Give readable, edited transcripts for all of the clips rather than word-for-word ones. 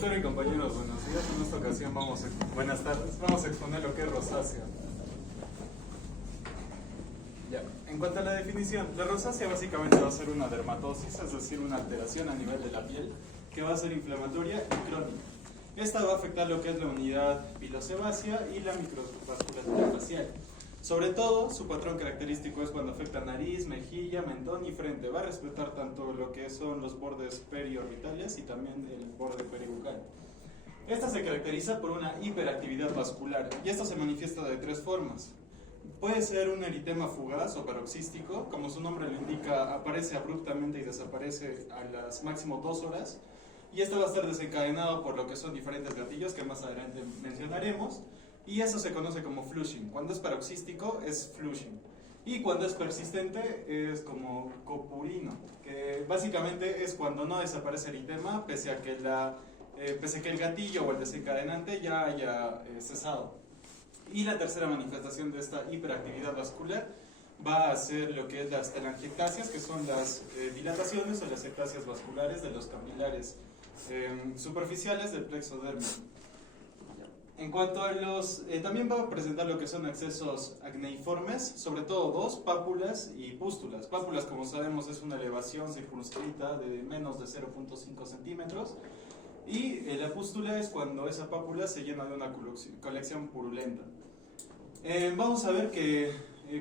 Doctor y compañeros, buenos días. En esta ocasión buenas tardes, vamos a exponer lo que es rosácea. Ya. En cuanto a la definición, la rosácea básicamente va a ser una dermatosis, es decir, una alteración a nivel de la piel que va a ser inflamatoria y crónica. Esta va a afectar lo que es la unidad pilosebácea y la microvasculatura facial. Sobre todo, su patrón característico es cuando afecta nariz, mejilla, mentón y frente. Va a respetar tanto lo que son los bordes periorbitales y también el borde peribucal. Esta se caracteriza por una hiperactividad vascular y esto se manifiesta de tres formas. Puede ser un eritema fugaz o paroxístico, como su nombre lo indica, aparece abruptamente y desaparece a las máximo 2 horas. Y esto va a estar desencadenado por lo que son diferentes gatillos que más adelante mencionaremos. Y eso se conoce como flushing. Cuando es paroxístico es flushing. Y cuando es persistente es como copurino, que básicamente es cuando no desaparece el eritema pese a que el gatillo o el desencadenante ya haya cesado. Y la tercera manifestación de esta hiperactividad vascular va a ser lo que es las telangiectasias, que son las dilataciones o las ectasias vasculares de los capilares superficiales del plexo dérmico. En cuanto a también va a presentar lo que son accesos acneiformes, sobre todo dos, pápulas y pústulas. Pápulas, como sabemos, es una elevación circunscrita de menos de 0.5 centímetros. Y la pústula es cuando esa pápula se llena de una colección purulenta. Vamos a ver que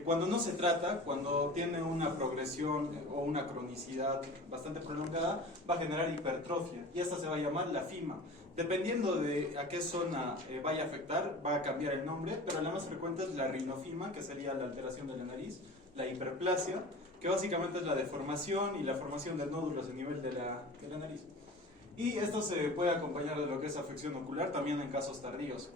cuando no se trata, cuando tiene una progresión o una cronicidad bastante prolongada, va a generar hipertrofia y esta se va a llamar la fima. Dependiendo de a qué zona vaya a afectar, va a cambiar el nombre, pero la más frecuente es la rinofima, que sería la alteración de la nariz, la hiperplasia, que básicamente es la deformación y la formación de nódulos a nivel de la nariz. Y esto se puede acompañar de lo que es afección ocular, también en casos tardíos,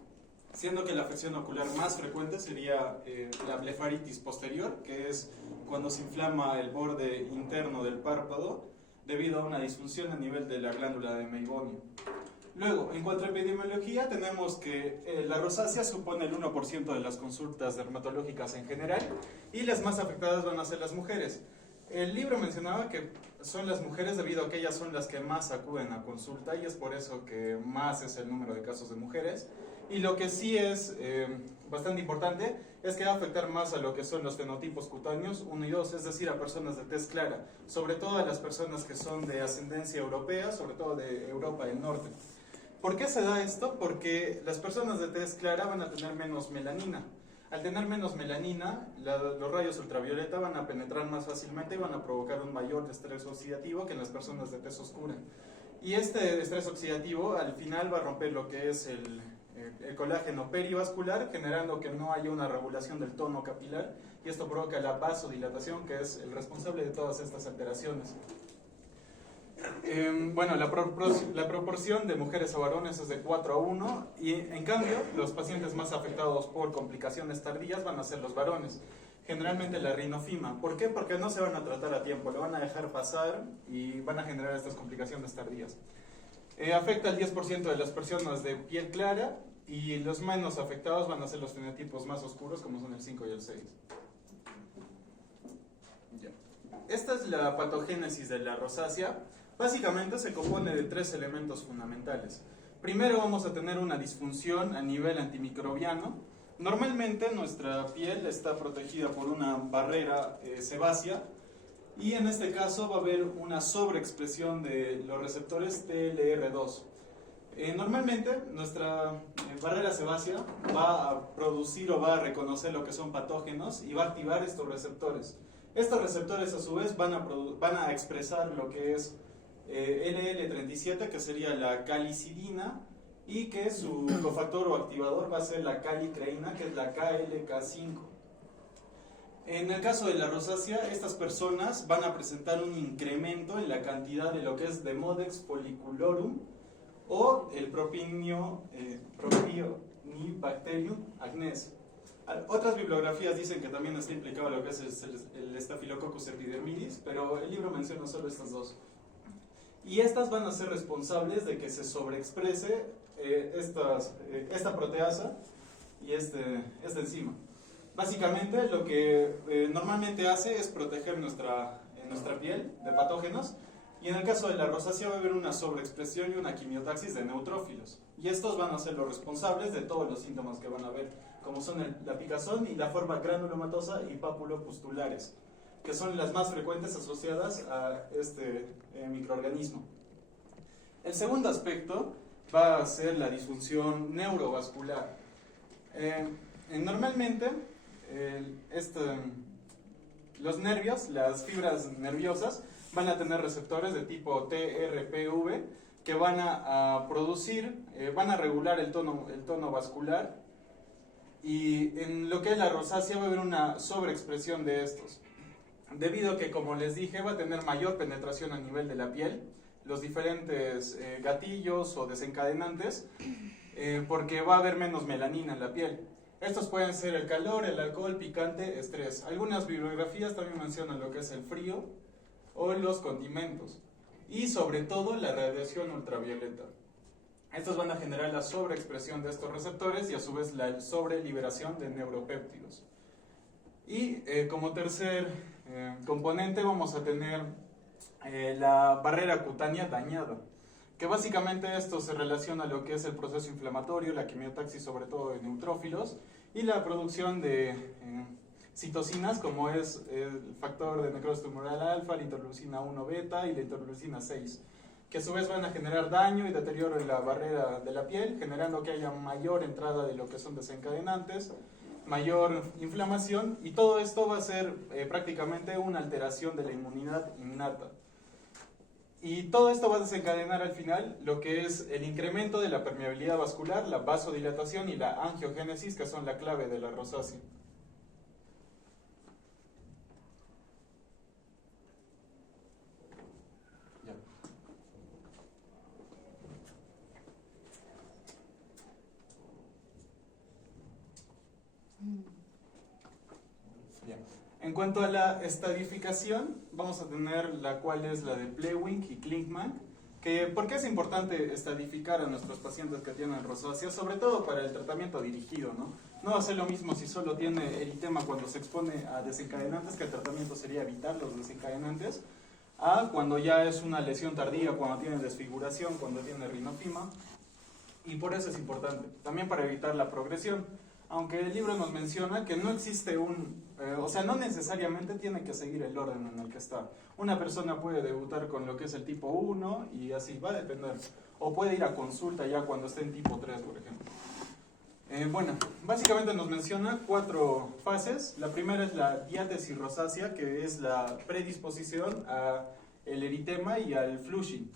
siendo que la afección ocular más frecuente sería la blefaritis posterior, que es cuando se inflama el borde interno del párpado debido a una disfunción a nivel de la glándula de Meibomian. Luego, en cuanto a epidemiología, tenemos que la rosácea supone el 1% de las consultas dermatológicas en general y las más afectadas van a ser las mujeres. El libro mencionaba que son las mujeres debido a que ellas son las que más acuden a consulta y es por eso que más es el número de casos de mujeres. Y lo que sí es bastante importante es que va a afectar más a lo que son los fenotipos cutáneos 1 y 2, es decir, a personas de tez clara, sobre todo a las personas que son de ascendencia europea, sobre todo de Europa del Norte. ¿Por qué se da esto? Porque las personas de tez clara van a tener menos melanina. Al tener menos melanina, los rayos ultravioleta van a penetrar más fácilmente y van a provocar un mayor estrés oxidativo que en las personas de tez oscura. Y este estrés oxidativo al final va a romper lo que es el colágeno perivascular, generando que no haya una regulación del tono capilar, y esto provoca la vasodilatación, que es el responsable de todas estas alteraciones. Bueno, la proporción de mujeres a varones es de 4 a 1 y en cambio los pacientes más afectados por complicaciones tardías van a ser los varones, generalmente la rinofima. ¿Por qué? Porque no se van a tratar a tiempo, lo van a dejar pasar y van a generar estas complicaciones tardías. Afecta al 10% de las personas de piel clara y los menos afectados van a ser los fenotipos más oscuros, como son el 5 y el 6. Esta es la patogénesis de la rosácea. Básicamente se compone de 3 elementos fundamentales. Primero vamos a tener una disfunción a nivel antimicrobiano. Normalmente nuestra piel está protegida por una barrera sebácea y en este caso va a haber una sobreexpresión de los receptores TLR2. Normalmente nuestra barrera sebácea va a producir o va a reconocer lo que son patógenos y va a activar estos receptores. Estos receptores a su vez van a expresar lo que es LL37, que sería la calicidina, y que su cofactor o activador va a ser la calicreína, que es la KLK5. En el caso de la rosácea, estas personas van a presentar un incremento en la cantidad de lo que es Demodex folliculorum o el Propionibacterium acnes. Otras bibliografías dicen que también está implicado lo que es el Staphylococcus epidermidis, pero el libro menciona solo estas dos. Y estas van a ser responsables de que se sobreexprese esta proteasa y esta enzima. Básicamente lo que normalmente hace es proteger nuestra piel de patógenos, Y en el caso de la rosácea va a haber una sobreexpresión y una quimiotaxis de neutrófilos. Y estos van a ser los responsables de todos los síntomas que van a haber, como son la picazón y la forma granulomatosa y papulopustulares, que son las más frecuentes asociadas a este microorganismo. El segundo aspecto va a ser la disfunción neurovascular. Normalmente, los nervios, las fibras nerviosas, van a tener receptores de tipo TRPV que van a producir, van a regular el tono vascular, y en lo que es la rosácea va a haber una sobreexpresión de estos, debido a que, como les dije, va a tener mayor penetración a nivel de la piel, los diferentes gatillos o desencadenantes, porque va a haber menos melanina en la piel. Estos pueden ser el calor, el alcohol, picante, estrés. Algunas bibliografías también mencionan lo que es el frío o los condimentos, y sobre todo la radiación ultravioleta. Estos van a generar la sobreexpresión de estos receptores y a su vez la sobreliberación de neuropéptidos. Y como tercer componente vamos a tener la barrera cutánea dañada, que básicamente esto se relaciona a lo que es el proceso inflamatorio, la quimiotaxis sobre todo de neutrófilos, y la producción de citocinas, como es el factor de necrosis tumoral alfa, la interleucina 1 beta y la interleucina 6, que a su vez van a generar daño y deterioro en la barrera de la piel, generando que haya mayor entrada de lo que son desencadenantes, mayor inflamación, y todo esto va a ser prácticamente una alteración de la inmunidad innata. Y todo esto va a desencadenar al final lo que es el incremento de la permeabilidad vascular, la vasodilatación y la angiogénesis, que son la clave de la rosácea. En cuanto a la estadificación, vamos a tener la cual es la de Plewink y Klinkman. ¿Por qué es importante estadificar a nuestros pacientes que tienen rosácea? Sobre todo para el tratamiento dirigido, ¿no? No va a ser lo mismo si solo tiene eritema cuando se expone a desencadenantes, que el tratamiento sería evitar los desencadenantes, a cuando ya es una lesión tardía, cuando tiene desfiguración, cuando tiene rinofima, y por eso es importante, también para evitar la progresión. Aunque el libro nos menciona que no existe o sea, no necesariamente tiene que seguir el orden en el que está. Una persona puede debutar con lo que es el tipo 1 y así va a depender. O puede ir a consulta ya cuando esté en tipo 3, por ejemplo. Bueno, básicamente nos menciona 4 fases. La primera es la diátesis rosácea, que es la predisposición al eritema y al flushing,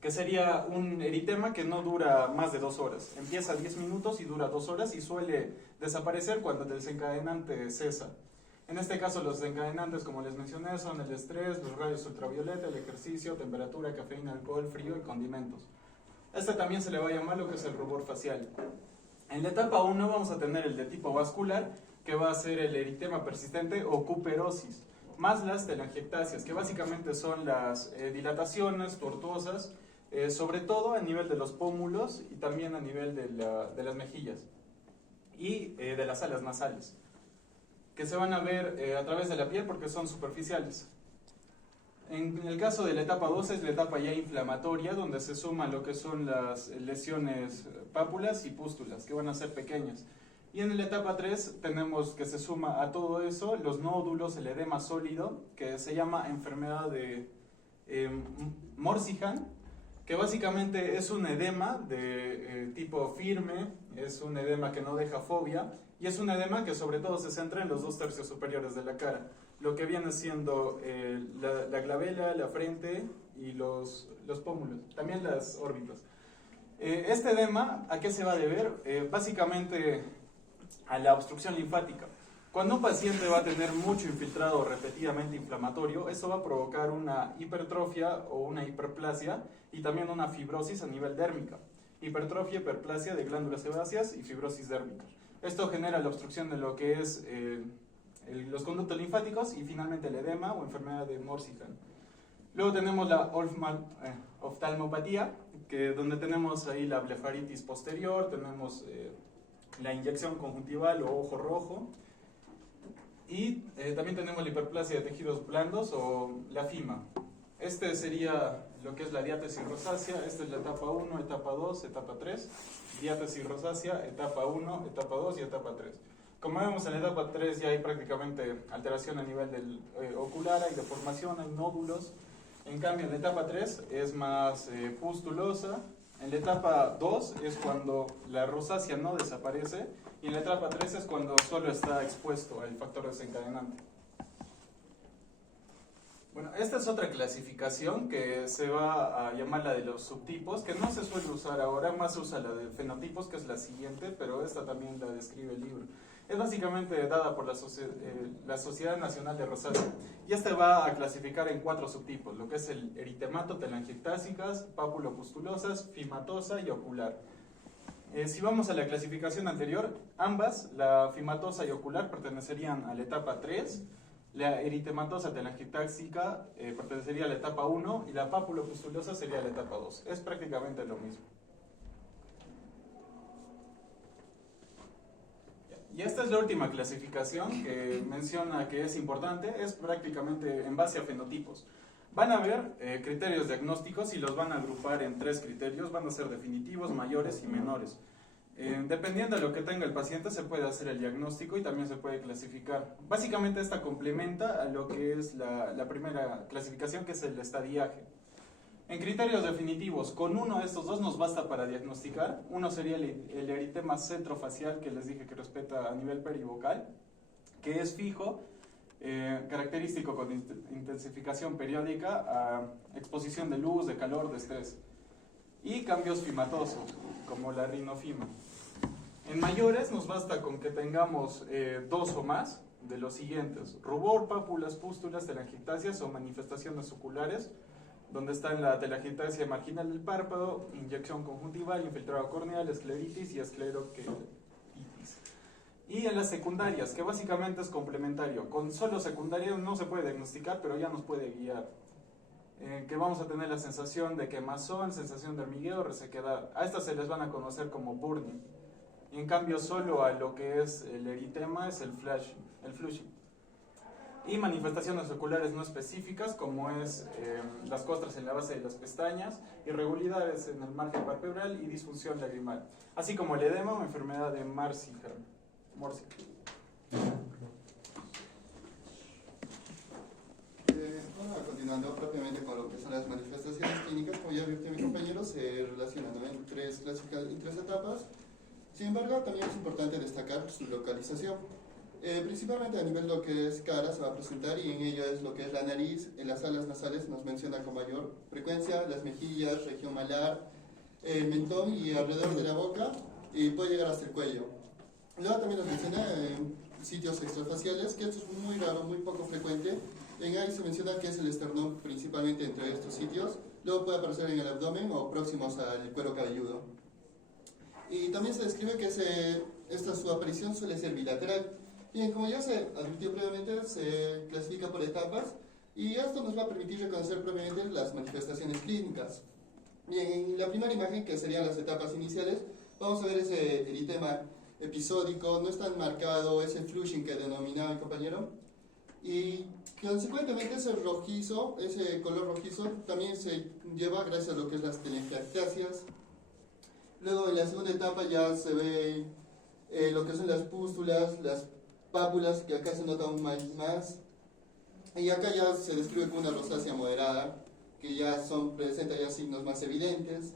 que sería un eritema que no dura más de 2 horas. Empieza a 10 minutos y dura 2 horas y suele desaparecer cuando el desencadenante cesa. En este caso los desencadenantes, como les mencioné, son el estrés, los rayos ultravioleta, el ejercicio, temperatura, cafeína, alcohol, frío y condimentos. Este también se le va a llamar lo que es el rubor facial. En la etapa 1 vamos a tener el de tipo vascular, que va a ser el eritema persistente o cuperosis, más las telangiectasias, que básicamente son las dilataciones tortuosas, sobre todo a nivel de los pómulos y también a nivel de las mejillas y de las alas nasales, que se van a ver a través de la piel porque son superficiales. En el caso de la etapa 2 es la etapa ya inflamatoria, donde se suman lo que son las lesiones pápulas y pústulas, que van a ser pequeñas. Y en la etapa 3 tenemos que se suma a todo eso los nódulos, el edema sólido, que se llama enfermedad de Morsihan, que básicamente es un edema de tipo firme, es un edema que no deja fobia, y es un edema que sobre todo se centra en los 2 tercios superiores de la cara, lo que viene siendo la glabela, la frente y los pómulos, también las órbitas. Este edema, ¿a qué se va a deber? Básicamente a la obstrucción linfática. Cuando un paciente va a tener mucho infiltrado repetidamente inflamatorio, eso va a provocar una hipertrofia o una hiperplasia y también una fibrosis a nivel dérmica. Hipertrofia, hiperplasia de glándulas sebáceas y fibrosis dérmica. Esto genera la obstrucción de lo que es los conductos linfáticos y finalmente el edema o enfermedad de Morsihan. Luego tenemos la oftalmopatía, donde tenemos ahí la blefaritis posterior, tenemos la inyección conjuntival o ojo rojo, y también tenemos la hiperplasia de tejidos blandos o la FIMA. Este sería lo que es la diátesis rosácea. Esta es la etapa 1, etapa 2, etapa 3. Diátesis rosácea, etapa 1, etapa 2 y etapa 3. Como vemos, en la etapa 3 ya hay prácticamente alteración a nivel del ocular, hay deformación, hay nódulos. En cambio, en la etapa 3 es más pustulosa. En la etapa 2 es cuando la rosácea no desaparece. Y en la etapa 3 es cuando solo está expuesto el factor desencadenante. Bueno, esta es otra clasificación que se va a llamar la de los subtipos, que no se suele usar ahora, más se usa la de fenotipos, que es la siguiente, pero esta también la describe el libro. Es básicamente dada por la Sociedad Nacional de Rosácea, y esta va a clasificar en 4 subtipos, lo que es el eritemato, telangiectásicas, papulopustulosas, fimatosa y ocular. Si vamos a la clasificación anterior, ambas, la fimatosa y ocular, pertenecerían a la etapa 3, la eritematosa telangiectásica pertenecería a la etapa 1 y la papulopustulosa sería la etapa 2. Es prácticamente lo mismo. Y esta es la última clasificación que menciona que es importante, es prácticamente en base a fenotipos. Van a haber criterios diagnósticos y los van a agrupar en 3 criterios, van a ser definitivos, mayores y menores. Dependiendo de lo que tenga el paciente se puede hacer el diagnóstico y también se puede clasificar. Básicamente esta complementa a lo que es la primera clasificación, que es el estadiaje. En criterios definitivos, con uno de estos dos nos basta para diagnosticar. Uno sería el eritema centrofacial, que les dije que respeta a nivel perivocal, que es fijo, característico con intensificación periódica a exposición de luz, de calor, de estrés. Y cambios fimatosos, como la rinofima. En mayores nos basta con que tengamos 2 o más de los siguientes: rubor, pápulas, pústulas, telangiectasias o manifestaciones oculares, donde están la telangiectasia marginal del párpado, inyección conjuntival, infiltrado corneal, escleritis y escleroquelitis. Y en las secundarias, que básicamente es complementario. Con solo secundarias no se puede diagnosticar, pero ya nos puede guiar. Que vamos a tener la sensación de quemazón, sensación de hormigueo, resequedad. A estas se les van a conocer como burning. Y en cambio solo a lo que es el eritema es el flushing. Y manifestaciones oculares no específicas, como es las costras en la base de las pestañas, irregularidades en el margen palpebral y disfunción lagrimal, así como el edema o enfermedad de Marsica. Continuando propiamente con lo que son las manifestaciones clínicas, como ya advirtió mi compañero, se relacionan en 3 etapas. Sin embargo, también es importante destacar su localización. Principalmente a nivel de lo que es cara se va a presentar, y en ello es lo que es la nariz. En las alas nasales nos menciona con mayor frecuencia, las mejillas, región malar, el mentón y alrededor de la boca, y puede llegar hasta el cuello. Luego también nos menciona sitios extrafaciales, que esto es muy raro, muy poco frecuente. En ahí se menciona que es el esternón principalmente entre estos sitios. Luego puede aparecer en el abdomen o próximos al cuero cabelludo. Y también se describe que su aparición suele ser bilateral. Bien, como ya se advirtió previamente, se clasifica por etapas, y esto nos va a permitir reconocer previamente las manifestaciones clínicas. Bien, en la primera imagen, que serían las etapas iniciales, vamos a ver ese eritema episódico, no es tan marcado, ese flushing que denominaba el compañero, y consecuentemente ese rojizo, ese color rojizo, también se lleva gracias a lo que es las telangiectasias. Luego en la segunda etapa ya se ve lo que son las pústulas, las pápulas, que acá se nota aún más, y acá ya se describe como una rosácea moderada, que ya presenta ya signos más evidentes.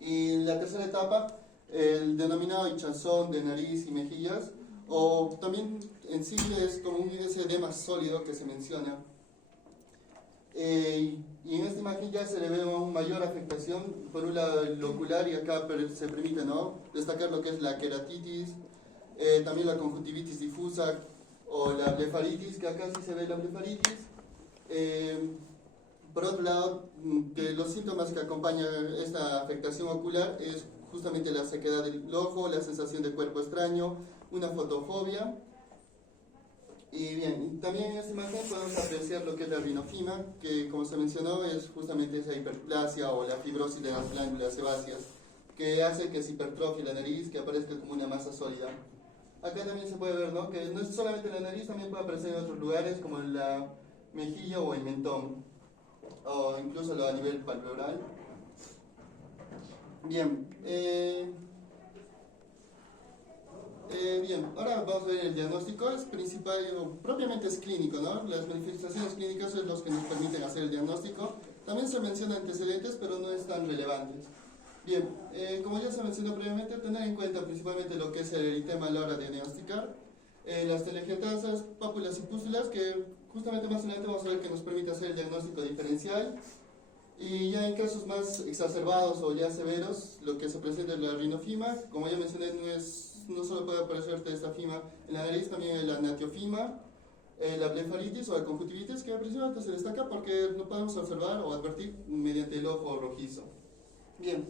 Y en la tercera etapa, el denominado hinchazón de nariz y mejillas, o también en sí es como ese edema sólido que se menciona. Y en esta imagen ya se le ve una mayor afectación, por un lado el ocular, y acá se permite, ¿no?, destacar lo que es la queratitis, también la conjuntivitis difusa o la blefaritis, que acá sí se ve la blefaritis. Por otro lado, que los síntomas que acompañan esta afectación ocular es justamente la sequedad del ojo, la sensación de cuerpo extraño, una fotofobia. Y bien, también en esta imagen podemos apreciar lo que es la rinofima, que como se mencionó es justamente esa hiperplasia o la fibrosis de las glándulas sebáceas, que hace que se hipertrofie la nariz, que aparezca como una masa sólida. Acá también se puede ver, ¿no?, que no es solamente la nariz, también puede aparecer en otros lugares como en la mejilla o el mentón. o incluso a nivel palpebral. Bien, bien, ahora vamos a ver el diagnóstico. Es principal, propiamente es clínico, ¿no? Las manifestaciones clínicas son los que nos permiten hacer el diagnóstico. También se mencionan antecedentes, pero no es tan relevantes. Bien, como ya se mencionó previamente, tener en cuenta principalmente lo que es el eritema a la hora de diagnosticar, las telangiectasias, pápulas y pústulas, que justamente más adelante vamos a ver que nos permite hacer el diagnóstico diferencial. Y ya en casos más exacerbados o ya severos, lo que se presenta es la rinofima. Como ya mencioné, no solo puede aparecer esta fima en la nariz, también la natiofima, la blefaritis o la conjuntivitis, que principalmente se destaca porque lo podemos observar o advertir mediante el ojo rojizo. Bien,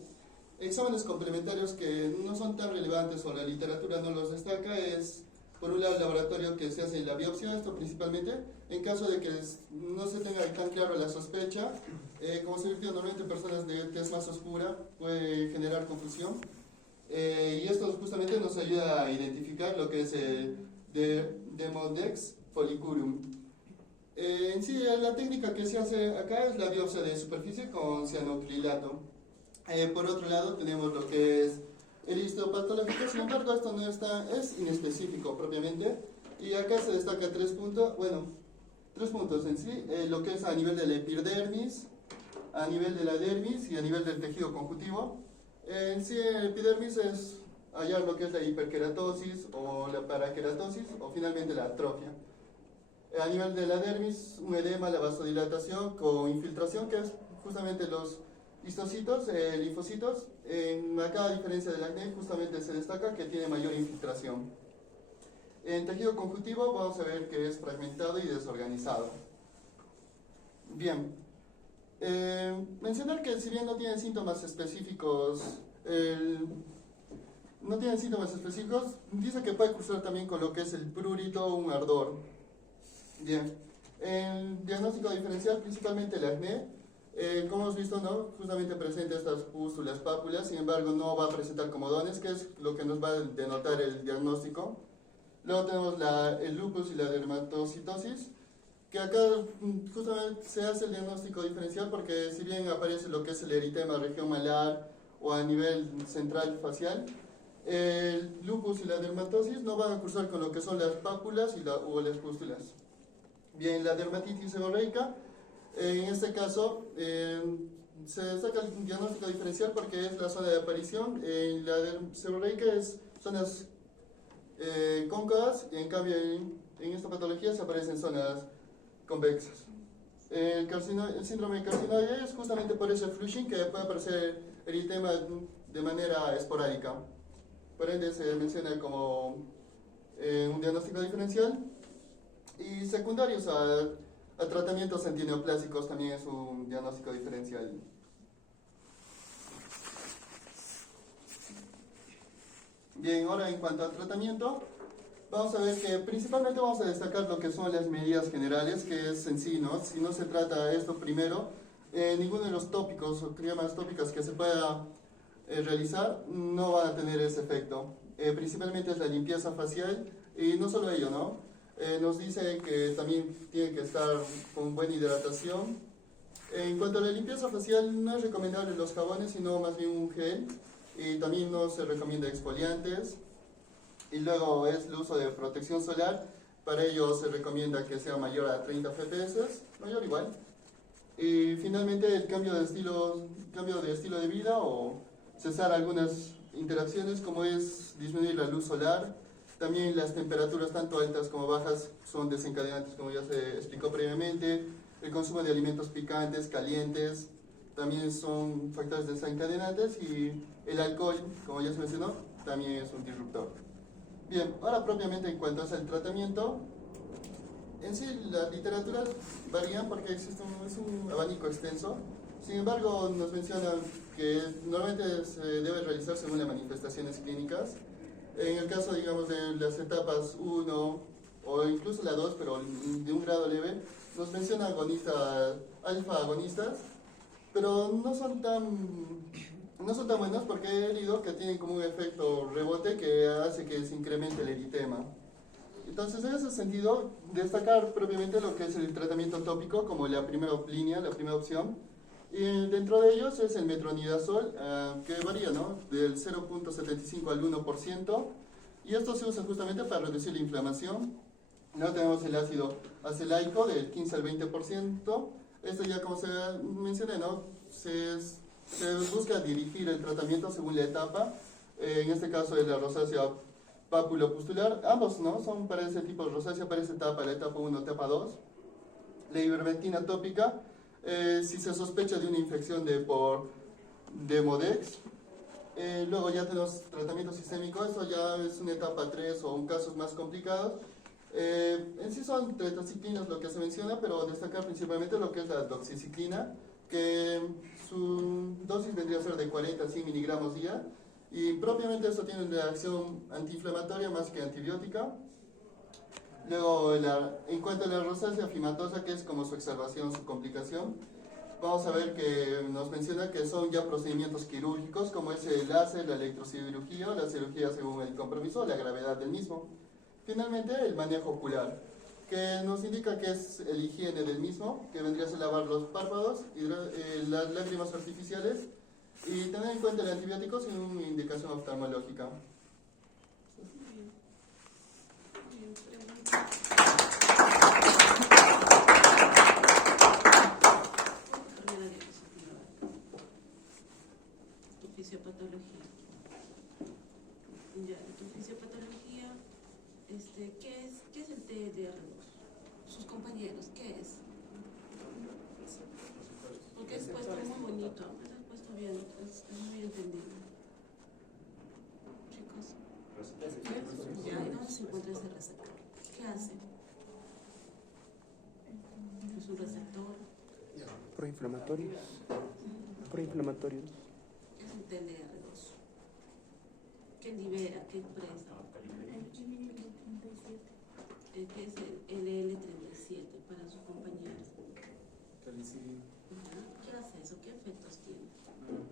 exámenes complementarios que no son tan relevantes o la literatura no los destaca es, por un lado, el laboratorio que se hace la biopsia, esto principalmente, en caso de que no se tenga tan claro la sospecha, como se virtió normalmente en personas de tez más oscura, puede generar confusión. Y esto justamente nos ayuda a identificar lo que es el Demodex follicurum. En sí, la técnica que se hace acá es la biopsia de superficie con cianocrilato. Por otro lado, tenemos lo que es el histopatológico. Sin embargo, esto no es inespecífico propiamente. Y acá se destaca tres puntos en sí: lo que es a nivel de la epidermis, a nivel de la dermis y a nivel del tejido conjuntivo. En sí, el epidermis es hallar lo que es la hiperkeratosis o la parakeratosis o finalmente la atrofia. A nivel de la dermis, un edema, la vasodilatación con infiltración, que es justamente los histocitos, linfocitos. Acá, a diferencia del acné, justamente se destaca que tiene mayor infiltración. En tejido conjuntivo vamos a ver que es fragmentado y desorganizado. Bien. Mencionar que si bien no tienen síntomas específicos, dice que puede cursar también con lo que es el prurito o un ardor. Bien, el diagnóstico diferencial, principalmente el acné, como hemos visto, ¿no? Justamente presenta estas pústulas, pápulas, sin embargo no va a presentar comodones, que es lo que nos va a denotar el diagnóstico. Luego tenemos el lupus y la dermatocitosis, que acá justamente se hace el diagnóstico diferencial porque si bien aparece lo que es el eritema región malar o a nivel central facial, el lupus y la dermatosis no van a cursar con lo que son las pápulas o las pústulas. Bien, la dermatitis seborreica, en este caso se destaca el diagnóstico diferencial porque es la zona de aparición. La seborreica es zonas cóncavas, y en cambio en esta patología se aparecen zonas convexas. El síndrome carcinoide es justamente por ese flushing que puede aparecer eritema de manera esporádica. Por ende se menciona como un diagnóstico diferencial. Y secundarios a tratamientos antineoplásicos también es un diagnóstico diferencial. Bien, ahora en cuanto al tratamiento, vamos a ver que principalmente vamos a destacar lo que son las medidas generales, que es en sí, ¿no? Si no se trata esto primero, ninguno de los tópicos o cremas tópicas que se pueda realizar no van a tener ese efecto. Principalmente es la limpieza facial y no solo ello, ¿no? Nos dice que también tiene que estar con buena hidratación. En cuanto a la limpieza facial, no es recomendable los jabones, sino más bien un gel. Y también no se recomienda exfoliantes. Y luego es el uso de protección solar. Para ello se recomienda que sea mayor a 30 fps, mayor igual. Y finalmente el cambio de estilo de vida o cesar algunas interacciones, como es disminuir la luz solar. También las temperaturas tanto altas como bajas son desencadenantes, como ya se explicó previamente. El consumo de alimentos picantes, calientes, también son factores desencadenantes. Y el alcohol, como ya se mencionó, también es un disruptor. Bien, ahora propiamente en cuanto al tratamiento, en sí las literaturas varían porque existe un abanico extenso. Sin embargo, nos mencionan que normalmente se debe realizar según las manifestaciones clínicas. En el caso, digamos, de las etapas 1 o incluso la 2, pero de un grado leve, nos menciona alfa agonistas, pero no son tan buenos porque he leído que tienen como un efecto rebote que hace que se incremente el eritema. Entonces, en ese sentido, destacar propiamente lo que es el tratamiento tópico como la primera línea, la primera opción. Y dentro de ellos es el metronidazol, que varía, ¿no?, del 0.75 al 1%, y esto se usa justamente para reducir la inflamación. Luego tenemos el ácido acelaico del 15 al 20%. Esto ya, como se mencioné, ¿no?, se busca dirigir el tratamiento según la etapa. En este caso es la rosácea pápulo-pustular. Ambos, ¿no?, son para ese tipo de rosácea, para esa etapa, la etapa 1, etapa 2. La ivermectina tópica, si se sospecha de una infección de Demodex. Luego ya tenemos tratamiento sistémico, esto ya es una etapa 3 o un casos más complicados. En sí son tetraciclinas lo que se menciona, pero destacar principalmente lo que es la doxiciclina, que su dosis vendría a ser de 40 a 100 miligramos día, y propiamente esto tiene una acción antiinflamatoria más que antibiótica. Luego, en cuanto a la rosácea fimatosa, que es como su exacerbación, su complicación, vamos a ver que nos menciona que son ya procedimientos quirúrgicos, como es el láser, la electrocirugía, o la cirugía según el compromiso, la gravedad del mismo. Finalmente, el manejo ocular, que nos indica que es el higiene del mismo, que vendría a ser lavar los párpados, las lágrimas artificiales, y tener en cuenta el antibiótico sin una indicación oftalmológica. Fisiopatología. Ya, tu fisiopatología, ¿qué es el TDR2? Sus compañeros, ¿qué es? Porque es puesto muy bonito, es puesto bien, es muy entendido. Chicos, ya, ¿y dónde se encuentra ese receptor? ¿Qué hace? ¿Es un receptor? Proinflamatorios. Proinflamatorios. Es el TDR2. ¿Qué libera? ¿Qué expresa? ¿Qué es el L37 para sus compañeros? Calicilina. ¿Qué hace eso? ¿Qué efectos tiene?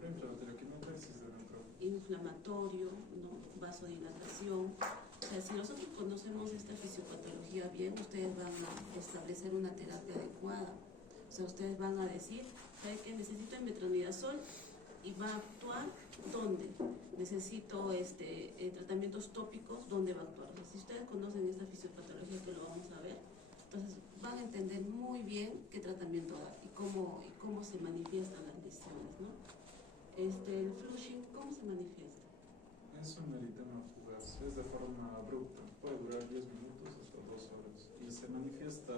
Proinflamatorio, ¿qué nombre es ese dentro? Inflamatorio, ¿no?, vasodilatación. O sea, si nosotros conocemos esta fisiopatología bien, ustedes van a establecer una terapia adecuada. O sea, ustedes van a decir, ¿sabe qué? Necesito el metronidazol y va a actuar ¿dónde? Necesito tratamientos tópicos, ¿dónde va a actuar? O sea, si ustedes conocen esta fisiopatología, que lo vamos a ver, entonces van a entender muy bien qué tratamiento da y cómo se manifiestan las lesiones, ¿no? El flushing, ¿cómo se manifiesta? Es un eritema fugaz, es de forma abrupta, puede durar 10 minutos hasta 2 horas y se manifiesta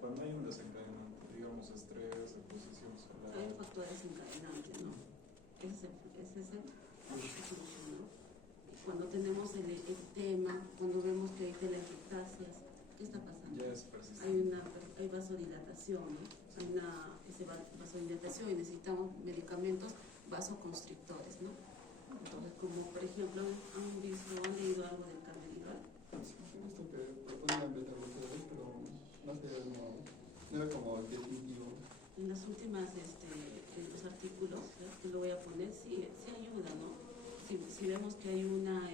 cuando hay un desencadenante, digamos estrés, exposición solar. Hay un factor desencadenante, ¿no? Ese es el flushing, ¿no? Cuando tenemos el tema, cuando vemos que hay telangiectasias, ¿qué está pasando? Ya es persistente. Hay vasodilatación, ¿no? Hay vasodilatación y necesitamos medicamentos vasoconstrictores, ¿no? Entonces, como por ejemplo, han leído algo del carvedilol. Sí, he visto que proponían beta-bloqueadores, pero más de no era como el definitivo. En las últimas, los artículos, que lo voy a poner, sí ayuda, ¿no? Si vemos que hay una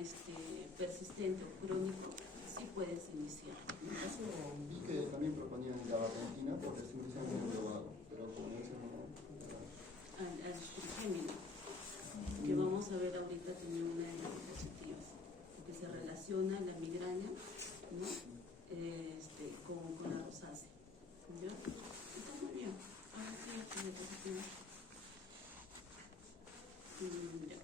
persistente o crónico, sí puedes iniciar. En mi caso vi que también proponían la valentina por estimulación del globado, pero como eso no. Al trigémino, que vamos a ver ahorita también una de las diapositivas, porque se relaciona la migraña, ¿no? Con la rosácea. ¿Ya? Está muy bien. Ahora sí, diapositiva. Ya.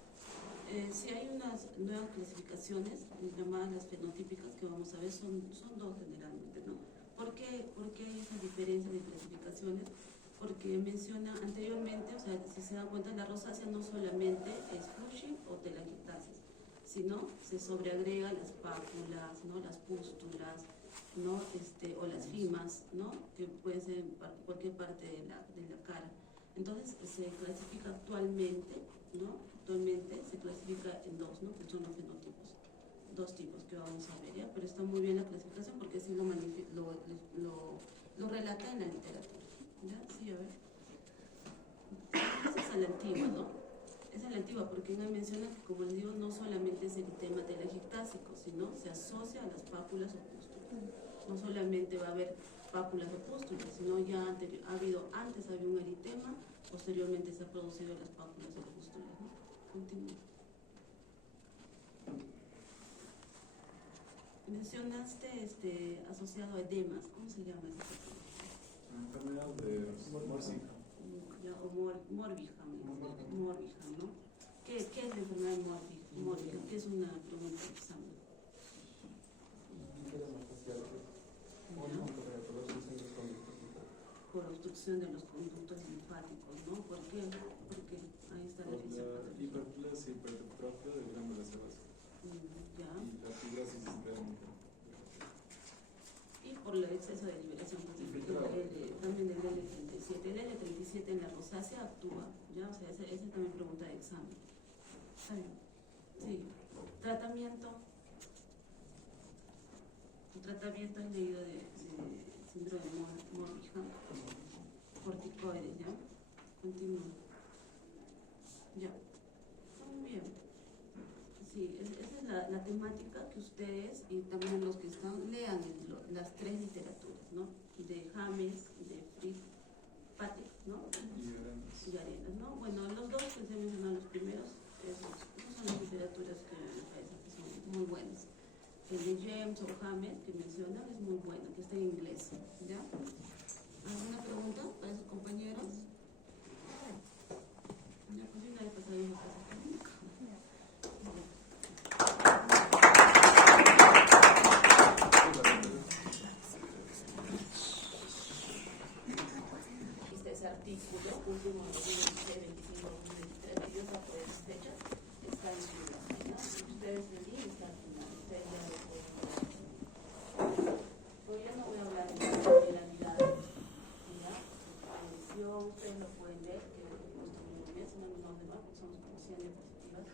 Si hay unas nuevas clasificaciones, llamadas las fenotípicas, que vamos a ver, son dos generalmente, ¿no? ¿Por qué hay esa diferencia de clasificaciones? Porque menciona anteriormente, o sea, si se dan cuenta, la rosácea no solamente es flushing o telangiectasias, sino se sobreagrega las pápulas, ¿no?, las pústulas, ¿no?, o las fimas, ¿no?, que pueden ser en cualquier parte de la cara. Entonces se clasifica actualmente, ¿no? Actualmente se clasifica en dos, ¿no?, que son los fenotipos, dos tipos que vamos a ver, ¿ya? Pero está muy bien la clasificación porque así lo relata en la literatura, ¿ya? Sí, a ver. Esa es a la antigua, ¿no? Esa es la antigua, porque me menciona que, como les digo, no solamente es el tema del ejectásico, sino se asocia a las pápulas o pústulas. No solamente va a haber pápulas o pústulas, sino ya antes había un eritema, posteriormente se ha producido las pápulas o pústulas, ¿no? Continúa. Mencionaste asociado a edemas, ¿cómo se llama ese tipo? Enfermedad de Morsika. O Morbihan, ¿no? ¿Qué es la enfermedad de Morbihan? ¿Qué es una pregunta de examen? Por obstrucción de los conductos linfáticos, ¿no? ¿Por qué? Porque ahí está la Por la hiperplasia y hipertrofia del glándulo sebáceo. Ya. Y la fibrosis realmente. Y por el exceso de liberación también del L37. El L37 en la rosácea actúa, ¿ya? O sea, esa también pregunta de examen. ¿Está bien? Sí. Tratamiento. El tratamiento es leído de síndrome de Morbihan. Corticoides, ¿ya? Continúa. Ya. Muy bien. Sí, esa es la temática que ustedes y también los que están lean las tres literaturas, ¿no? De James, de Fritz Patek, ¿no? Y Arenas, ¿no? Bueno, los dos que se mencionan los primeros, esas son las literaturas que me parecen que son muy buenas. El de James o James que mencionan es muy bueno, que está en inglés, ¿ya? ¿Alguna pregunta para sus compañeros? Ya, pues una vez pasada yo pasé. Ese artículo, último de 25, 2023, que yo saco de las fechas, está en su página. Ustedes allí está al final, ustedes ya lo pueden ver. Pero yo no voy a hablar de la mirada, ¿ya? La edición, ustedes lo pueden ver, que hemos puesto muy bien, son los demás, porque somos como 100 diapositivas.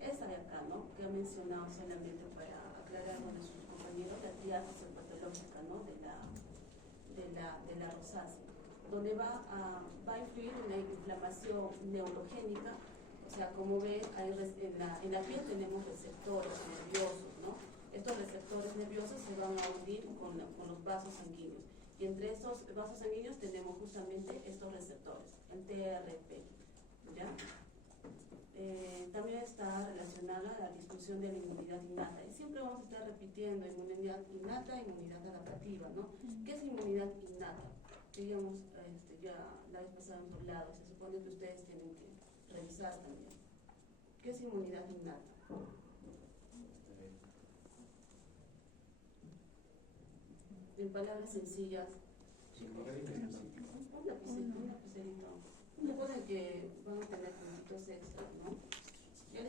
Esa de acá, ¿no? Que ha mencionado solamente para aclarar de sus compañeros, la triasis patológica, ¿no? De la rosácea, donde va a influir en la inflamación neurogénica. O sea, como ven, en la piel tenemos receptores nerviosos, ¿no? Estos receptores nerviosos se van a unir con los vasos sanguíneos. Y entre estos vasos sanguíneos tenemos justamente estos receptores, el TRP, ¿ya? También está relacionada a la discusión de la inmunidad innata. Y siempre vamos a estar repitiendo inmunidad innata e inmunidad adaptativa, ¿no? ¿Qué es inmunidad innata? Digamos, ya la vez pasada hemos hablado, se supone que ustedes tienen que revisar también. ¿Qué es inmunidad innata? En palabras sencillas, chicos, un lapicerito. Recuerden que van a tener puntitos extras, ¿no? Ya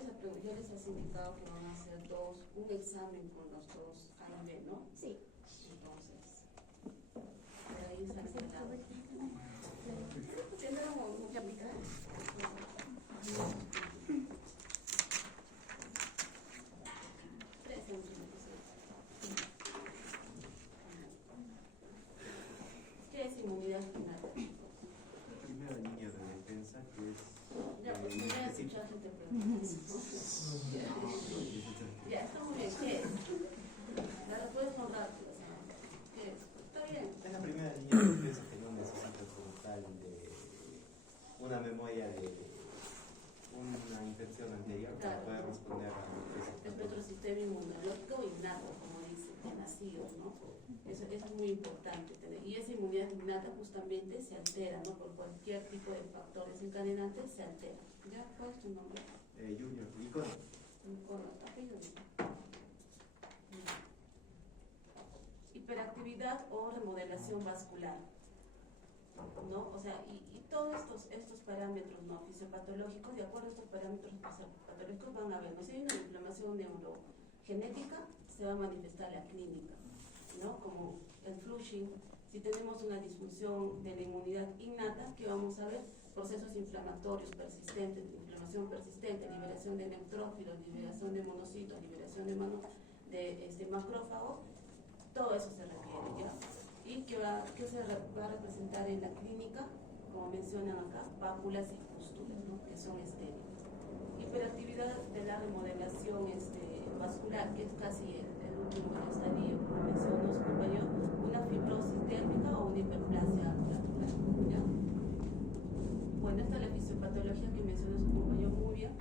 les has indicado que van a hacer un examen con los dos A y B, ¿no? Sí. Entonces, por ahí sale el lado. ¿Tendremos mucha aplicar? ¿Qué es inmunidad innata? La primera línea de defensa que es... Ya, pues me voy a escuchar gente preguntar. Ya, está muy bien. ¿Qué es? La respuesta son rápidas. ¿Qué es? Está bien. Es la primera línea de defensa que no necesita como tal de una memoria de una infección anterior para poder responder a Nuestro sistema inmunológico innato, como dice, de nacido, ¿no? Eso es muy importante tener. Y esa inmunidad innata justamente se altera, ¿no? Por cualquier tipo de factor desencadenante se altera. ¿Ya? ¿Cuál es tu nombre? Junior, icono. Hiperactividad o remodelación vascular, ¿no? O sea, y todos estos parámetros, ¿no? Fisiopatológicos, de acuerdo a estos parámetros fisiopatológicos van a ver, ¿no? Si hay una inflamación neurogenética, se va a manifestar la clínica, ¿no? Como el flushing. Si tenemos una disfunción de la inmunidad innata, ¿qué vamos a ver? Procesos inflamatorios persistentes, inflamación persistente, liberación de neutrófilos, liberación de monocitos, liberación de macrófagos, todo eso se requiere, ¿ya? ¿Y qué se va a representar en la clínica? como mencionan acá, pápulas y pústulas, ¿no? Que son estériles. Hiperactividad de la remodelación vascular, que es casi el último estadio, como mencionó su compañero, una fibrosis térmica o una hiperplasia articular, ¿ya? Bueno, esta es la fisiopatología que mencionó su compañero muy bien.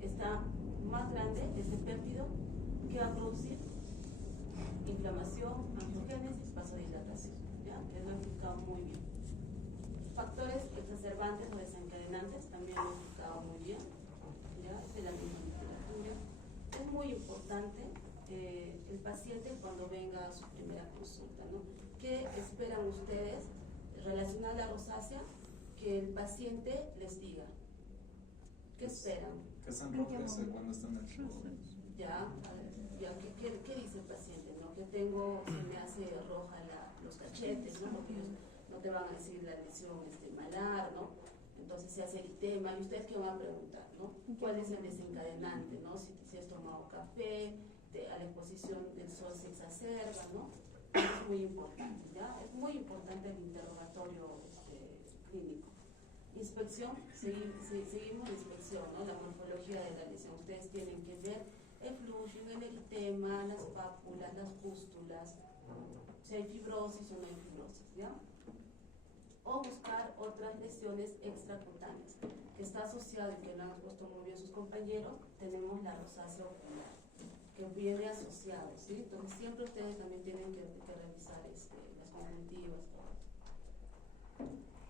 Está más grande ese péptido que va a producir inflamación, angiogénesis, vasodilatación, ¿ya? Que lo he explicado muy bien. Factores exacerbantes o desencadenantes también lo he explicado muy bien, ¿ya? De la misma literatura. Es muy importante el paciente cuando venga a su primera consulta, ¿no? ¿Qué esperan ustedes relacionado a la rosácea que el paciente les diga? ¿Qué esperan? Que se enrojece cuando está en el show. Ya, ¿qué dice el paciente? ¿No? Que tengo, se me hace roja los cachetes, ¿no? Porque ellos no te van a decir la lesión malar, ¿no? Entonces se hace eritema, y ustedes qué van a preguntar, ¿no? ¿Cuál es el desencadenante, ¿no? Si has tomado café, a la exposición del sol se exacerba, ¿no? Es muy importante, ¿ya? Es muy importante el interrogatorio clínico. Inspección, seguimos la inspección, ¿no? La morfología de la lesión. Ustedes tienen que ver el flujo, el eritema, las pápulas, las pústulas, si hay fibrosis o no hay fibrosis, ¿ya? O buscar otras lesiones extracutáneas, que está asociado, y que lo han expuesto muy bien sus compañeros, tenemos la rosácea ocular, que viene asociado, ¿sí? Entonces siempre ustedes también tienen que revisar las conjuntivas, todo.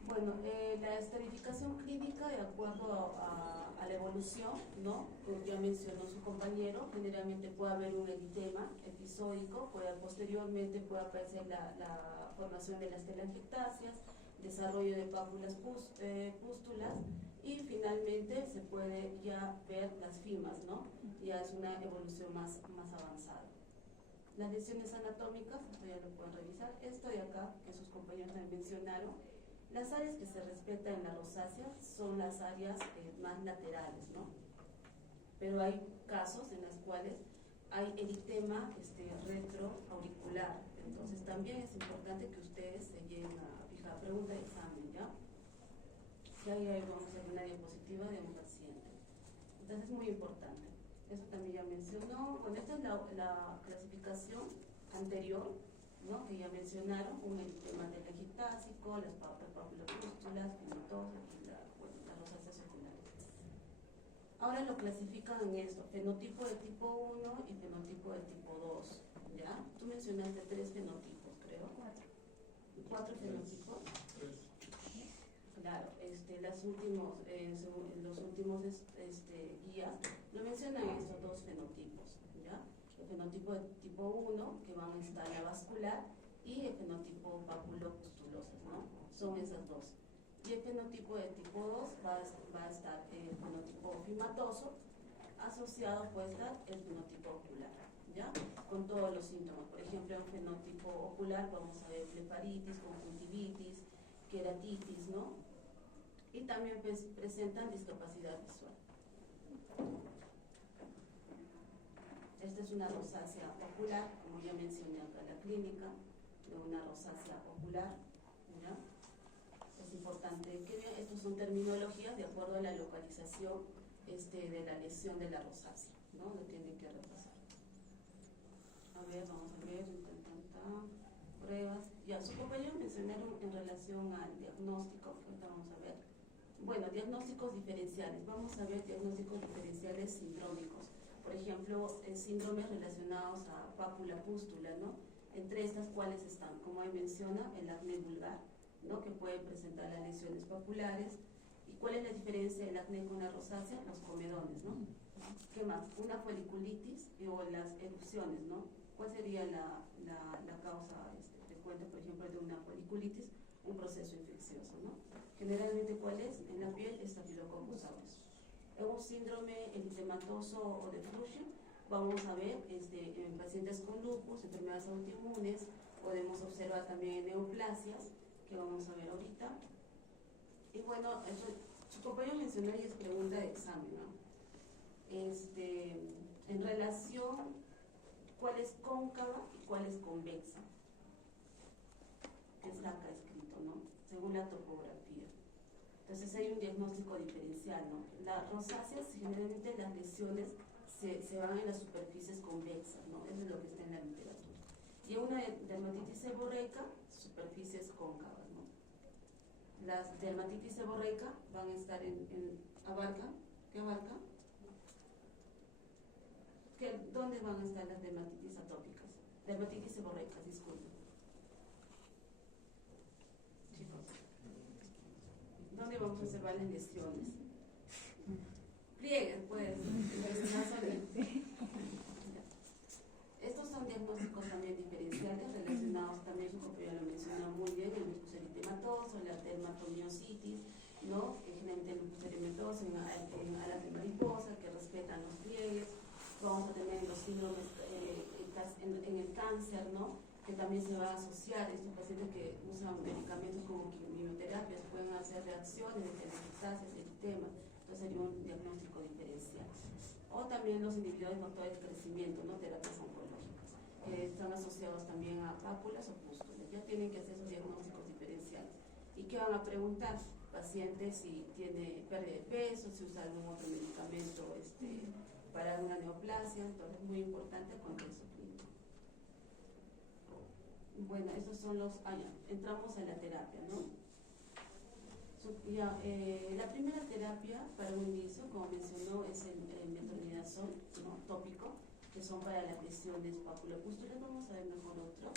Bueno, la esterificación clínica, de acuerdo a la evolución, ¿no? Como ya mencionó su compañero, generalmente puede haber un eritema episódico, posteriormente puede aparecer la formación de las telangiectasias, desarrollo de pápulas pústulas, y finalmente se puede ya ver las fimas, ¿no? Ya es una evolución más avanzada. Las lesiones anatómicas, esto ya lo pueden revisar, esto de acá, que sus compañeros también mencionaron. Las áreas que se respetan en la rosácea son las áreas más laterales, ¿no? Pero hay casos en los cuales hay eritema retroauricular, entonces también es importante que ustedes se lleguen a fijar. Pregunta de examen, ¿ya? Que ahí vamos a ver una diapositiva de un paciente. Entonces es muy importante. Esto también ya mencionó. Bueno, esta es la clasificación anterior, ¿no? Que ya mencionaron, un eritema telangiectásico, las pápulas pústulas, fibrosas y las rosáceas secundarias. Ahora lo clasifican en esto, fenotipo de tipo 1 y fenotipo de tipo 2, ¿ya? Tú mencionaste 3 fenotipos, creo. 4 fenotipos. 3. Claro, los últimos guías lo mencionan estos 2 fenotipos, ¿ya? El fenotipo de tipo 1, que van a estar la vascular, y el fenotipo papulopustuloso, ¿no? Son esas 2. Y el fenotipo de tipo 2 va a estar el fenotipo fimatoso, asociado puede estar el fenotipo ocular, ¿ya? Con todos los síntomas. Por ejemplo, en fenotipo ocular vamos a ver blefaritis, conjuntivitis, queratitis, ¿no? Y también presentan discapacidad visual. Esta es una rosácea ocular, como ya mencioné acá en la clínica, de una rosácea ocular, ¿ya? Es importante que vean, estos son terminologías de acuerdo a la localización de la lesión de la rosácea, ¿no? Lo tienen que repasar. A ver, vamos a ver, pruebas. Ya, sus compañeros mencionaron en relación al diagnóstico, que ahorita vamos a ver. Bueno, diagnósticos diferenciales. Vamos a ver diagnósticos diferenciales sindrómicos. Por ejemplo, síndromes relacionados a pápula pústula, ¿no? Entre estas, ¿cuáles están? Como ahí menciona, el acné vulgar, ¿no? Que puede presentar las lesiones papulares. ¿Y cuál es la diferencia del acné con la rosácea? Los comedones, ¿no? ¿Qué más? Una foliculitis o las erupciones, ¿no? ¿Cuál sería la causa frecuente, por ejemplo, de una foliculitis? Un proceso infeccioso, ¿no? Generalmente, ¿cuál es? En la piel, Staphylococcus aureus. En un síndrome eritematoso o de Flushing, vamos a ver en pacientes con lupus, enfermedades autoinmunes, podemos observar también neoplasias, que vamos a ver ahorita. Y bueno, su compañero mencionó y es pregunta de examen, ¿no? En relación, ¿cuál es cóncava y cuál es convexa? Que es acá escrito, ¿no? Según la topografía. Entonces hay un diagnóstico diferencial, ¿no? Las rosáceas, generalmente las lesiones se van en las superficies convexas, ¿no? Eso es lo que está en la literatura. Y una dermatitis seborreica, superficies cóncavas, ¿no? Las dermatitis seborreica van a estar ¿qué abarca? ¿Dónde van a estar las dermatitis atópicas? Dermatitis seborreicas, disculpen. Chicos, ¿dónde vamos a observar las lesiones? Pliegues, pues. Estos son diagnósticos también diferenciales relacionados también, como ya lo mencionaba muy bien, el lupus eritematoso, la dermatomiositis, ¿no? Generalmente el lupus eritematoso en alas de mariposa, que respetan los pliegues. Vamos a tener los síndromes en el cáncer, ¿no? Que también se va a asociar, estos pacientes que usan medicamentos como quimioterapias pueden hacer reacciones de telenostasis, eritemas, entonces sería un diagnóstico diferencial. O también los inhibidores motores de crecimiento, ¿no? Terapias oncológicas, que están asociados también a pápulas o pústulas. Ya tienen que hacer esos diagnósticos diferenciales. ¿Y qué van a preguntar? Pacientes si tiene pérdida de peso, si usa algún otro medicamento para una neoplasia, entonces es muy importante el contexto clínico. Bueno, estos son los... entramos a la terapia, ¿no? La primera terapia para un inicio, como mencionó, es el metronidazol, ¿no? Tópico, que son para las lesiones papulopustulas. Vamos a ver mejor otro.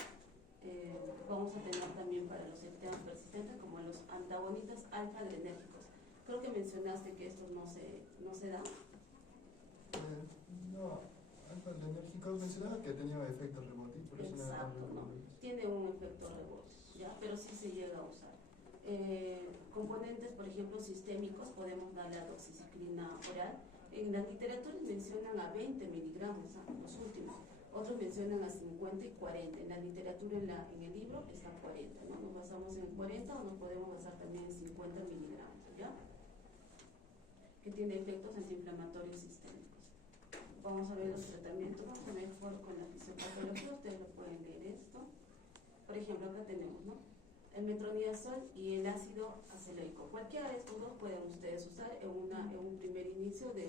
Vamos a tener también para los eritemas persistentes como los antagonistas alfa-adrenérgicos. Creo que mencionaste que estos no se dan. No, alfa-adrenérgicos mencionaba que tenía efecto rebote, por eso Exacto, ¿no? Tiene un efecto rebote, ¿ya? Pero sí se llega a usar. Componentes, por ejemplo, sistémicos, podemos dar la doxiciclina oral. En la literatura mencionan a 20 miligramos, los últimos. Otros mencionan a 50 y 40. En la literatura, en el libro, está 40, ¿no? Nos basamos en 40 o nos podemos basar también en 50 miligramos, ¿ya? Que tiene efectos antiinflamatorios sistémicos. Vamos a ver los tratamientos, vamos a ver mejor con la fisiopatología, ustedes lo pueden leer esto. Por ejemplo, acá tenemos, ¿no? El metronidazol y el ácido acelaico. Cualquiera de estos dos pueden ustedes usar en un primer inicio de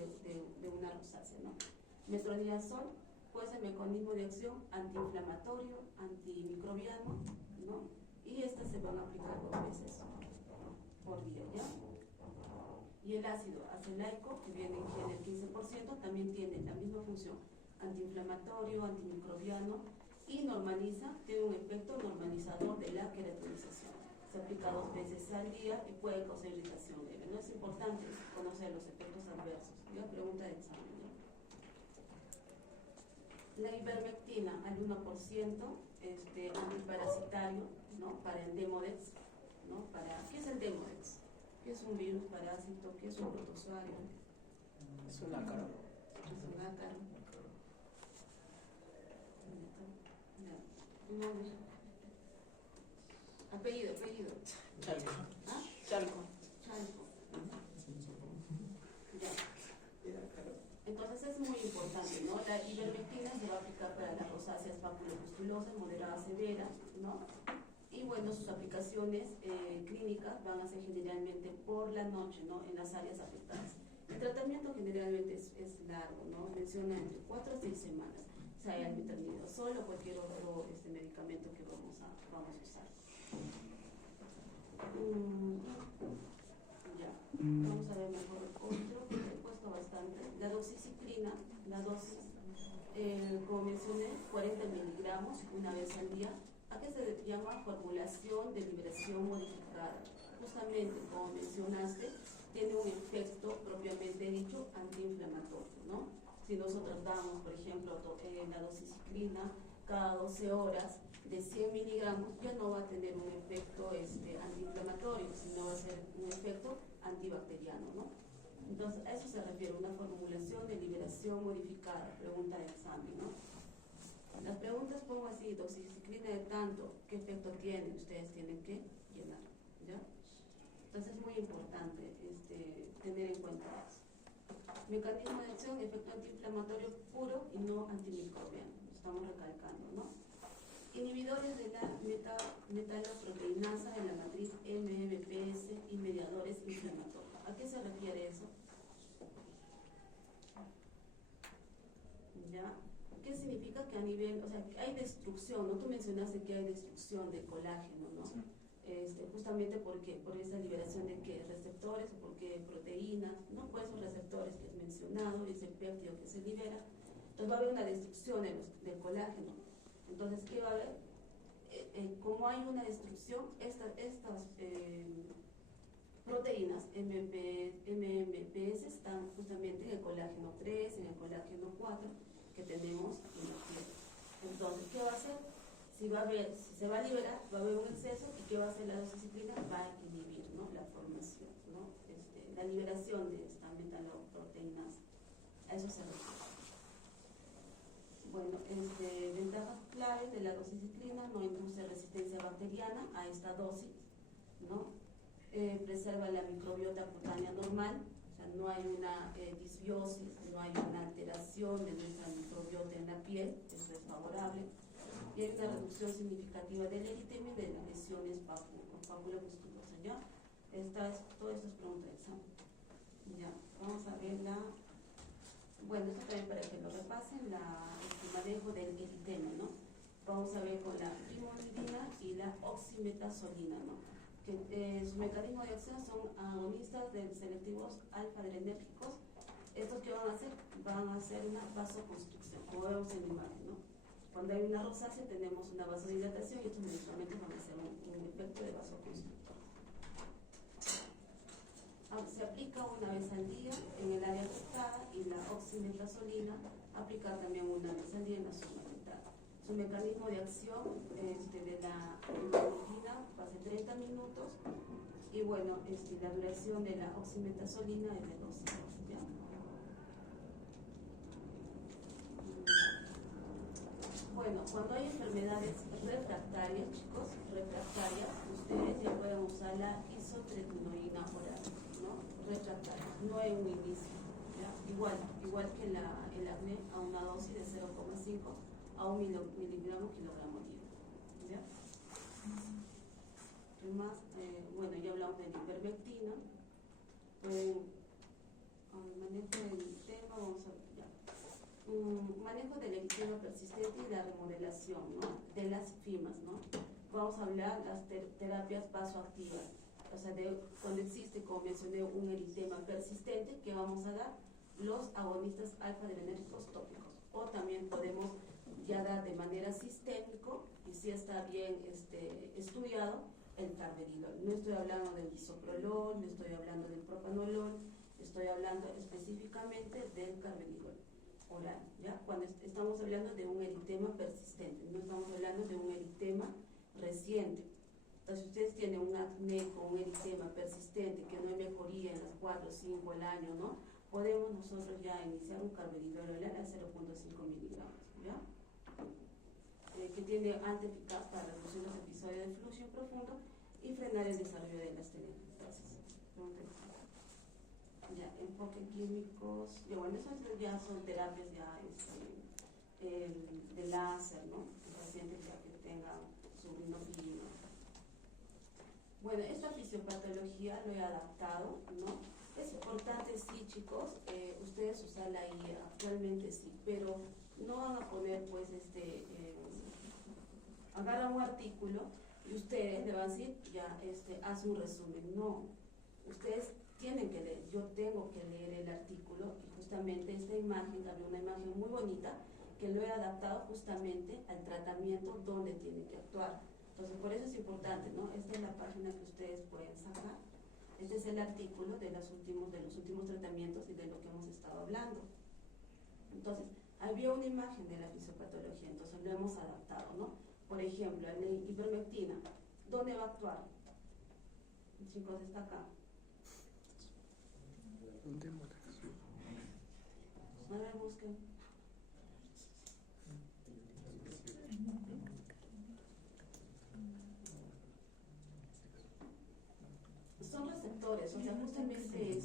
una rosácea, ¿no? Metronidazol puede ser mecanismo de acción antiinflamatorio, antimicrobiano, ¿no? Y estas se van a aplicar 2 veces por día, ¿ya? Y el ácido acelaico, que viene en el 15%, también tiene la misma función, antiinflamatorio, antimicrobiano, y tiene un efecto normalizador de la queratinización. Se aplica 2 veces al día y puede causar irritación leve. No es importante conocer los efectos adversos. ¿Ya? Pregunta de examen, ¿no? La ivermectina al 1%, antiparasitario, ¿no? Para el Demodex, ¿no? ¿Qué es el Demodex? ¿Qué es un virus parásito? ¿Qué es un protozoario? Es un ácaro. Es un ácaro. Nombre. Apellido. Chalco. ¿Ah? Chalco. Chalco. Ya. Entonces es muy importante, ¿no? La ivermectina se va a aplicar para las rosáceas papulopustulosas moderadas severas, ¿no? Y bueno, sus aplicaciones clínicas van a ser generalmente por la noche, ¿no? En las áreas afectadas. El tratamiento generalmente es largo, ¿no? Menciona entre 4 a 6 semanas. Sea el metronidazol o cualquier otro medicamento que vamos a usar. Ya, vamos a ver mejor otro, que he puesto bastante. La doxiciclina, la dosis, como mencioné, 40 miligramos una vez al día. ¿A qué se llama formulación de liberación modificada? Justamente, como mencionaste, tiene un efecto propiamente dicho antiinflamatorio, ¿no? Si nosotros damos, por ejemplo, la doxiciclina cada 12 horas de 100 miligramos, ya no va a tener un efecto antiinflamatorio, sino va a ser un efecto antibacteriano, ¿no? Entonces, a eso se refiere, una formulación de liberación modificada, pregunta de examen, ¿no? Las preguntas pongo así, doxiciclina de tanto, ¿qué efecto tiene? Ustedes tienen que llenar, ¿ya? Entonces es muy importante tener en cuenta eso. Mecanismo de acción, efecto antiinflamatorio puro y no antimicrobiano, lo estamos recalcando, ¿no? Inhibidores de la metaloproteinasa de la matriz MMPS y mediadores inflamatorios. refiere eso? ¿Ya? ¿Qué significa que a nivel, o sea, que hay destrucción, ¿no? Tú mencionaste que hay destrucción de colágeno, ¿no? Sí. Justamente porque por esa liberación de qué receptores o porque proteínas, ¿no? Por esos receptores que has mencionado, ese péptido que se libera, entonces va a haber una destrucción del colágeno. Entonces, ¿qué va a haber? Como hay una destrucción, estas proteínas MMPs están justamente en el colágeno 3, en el colágeno 4 que tenemos en la piel. Entonces, ¿qué va a hacer? Si se va a liberar, va a haber un exceso, y ¿qué va a hacer la doxiciclina? Va a inhibir, ¿no? La formación, ¿no? La liberación de estas metaloproteínas. A eso se refiere. Bueno, ventajas claves de la doxiciclina: no induce resistencia bacteriana a esta dosis, ¿no? Preserva la microbiota cutánea normal, o sea, no hay una disbiosis, no hay una alteración de nuestra microbiota en la piel, eso es favorable. Y hay una reducción significativa del eritema y de las lesiones papulopustulosa, ¿ya? Todas estas preguntas de examen. Ya, vamos a ver bueno, esto también para que lo repasen, el manejo del eritema, ¿no? Vamos a ver con la brimonidina y la oximetazolina, ¿no? Que su mecanismo de acción son agonistas de selectivos alfa-adrenérgicos. Estos que van a hacer una vasoconstricción, como vemos en la imagen, ¿no? Cuando hay una rosácea tenemos una vasodilatación y estos medicamentos van a hacer un efecto de vasoconstrictor. Se aplica una vez al día en el área afectada, y la oximetazolina aplicar también una vez al día en la zona afectada. Su mecanismo de acción de la brimonidina va a ser 30 minutos, y bueno, la duración de la oximetazolina es de 12 horas, ¿ya? Bueno, cuando hay enfermedades refractarias, chicos, ustedes ya pueden usar la isotretinoína oral, ¿no? Refractaria, no en un inicio, ¿ya? Igual que el acné, a una dosis de 0,5 a 1 miligramo kilogramo día, ¿ya? ¿Qué más? Bueno, ya hablamos de la ivermectina. Manejo del eritema, vamos a ver, ya. Manejo del eritema persistente y la remodelación, ¿no? De las FIMAS, ¿no? Vamos a hablar de las terapias vasoactivas, o sea, cuando existe, como mencioné, un eritema persistente, que vamos a dar los agonistas alfa-adrenérgicos tópicos, o también podemos ya dar de manera sistémico, y si está bien estudiado, el carvedilol. No estoy hablando del bisoprolol, no estoy hablando del propanolol, estoy hablando específicamente del carvedilol oral, ¿ya? Cuando estamos hablando de un eritema persistente, no estamos hablando de un eritema reciente. Entonces, si ustedes tienen un acné con un eritema persistente que no hay mejoría en las 4 o 5 al año, ¿no? Podemos nosotros ya iniciar un carvedilol oral a 0,5 miligramos, ¿ya? Que tiene alta eficacia para reducir los episodios de flujo profundo y frenar el desarrollo de las telangiectasias. Ya, enfoques químicos, bueno, esas ya son terapias ya de láser, ¿no? El paciente ya que tenga su rinopino. Bueno, esta fisiopatología lo he adaptado, ¿no? Es importante, sí, chicos, ustedes usarla ahí, actualmente sí, pero no van a poner, pues, agarran un artículo y ustedes le van a decir, ya, haz un resumen. No, ustedes tienen que leer, yo tengo que leer el artículo, y justamente esta imagen, también una imagen muy bonita, que lo he adaptado justamente al tratamiento donde tiene que actuar. Entonces, por eso es importante, ¿no? Esta es la página que ustedes pueden sacar. Este es el artículo de los últimos tratamientos y de lo que hemos estado hablando. Entonces, había una imagen de la fisiopatología, entonces lo hemos adaptado, ¿no? Por ejemplo, la ivermectina, ¿dónde va a actuar? Chicos, está acá. A ver, busquen. Son receptores, o sea, justamente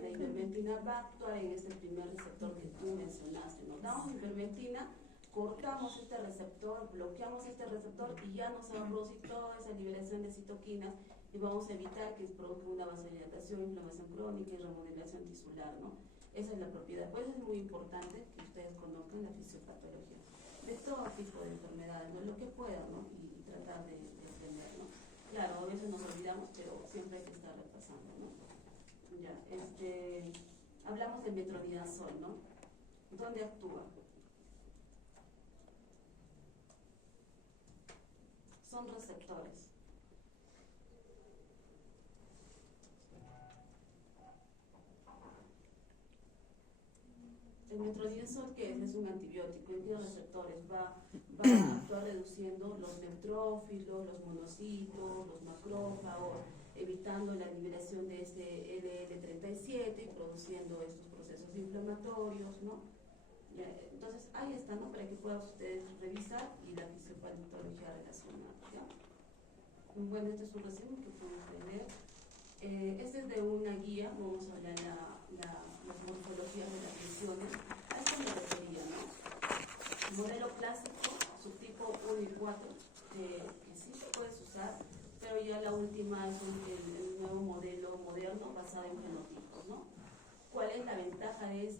la ivermectina va a actuar en este primer receptor que tú mencionaste. Nos damos ivermectina, cortamos este receptor, bloqueamos este receptor, y ya no se va a producir toda esa liberación de citoquinas y vamos a evitar que produzca una vasodilatación, inflamación crónica y remodelación tisular, ¿no? Esa es la propiedad. Por eso es muy importante que ustedes conozcan la fisiopatología de todo tipo de enfermedades, ¿no? Lo que puedan, ¿no? Y tratar de entender, ¿no? Claro, a veces nos olvidamos, pero siempre hay que estar repasando, ¿no? Ya, hablamos de metronidazol, ¿no? ¿Dónde actúa? Son receptores. El metronidazol, ¿qué es? Es un antibiótico, tiene receptores, va a actuar reduciendo los neutrófilos, los monocitos, los macrófagos, evitando la liberación de este LL37 y produciendo estos procesos inflamatorios, ¿no? Entonces, ahí está, ¿no? Para que puedan ustedes revisar y la fisiopatología relacionada, ¿ya? Bueno, este es un resumen que podemos leer. Este es de una guía, vamos a hablar las morfologías de las lesiones. A esto me refería, ¿no? Modelo clásico, subtipo 1 y 4, que sí puedes usar, pero ya la última es el nuevo modelo moderno basado en fenotipos, ¿no? ¿Cuál es la ventaja de este?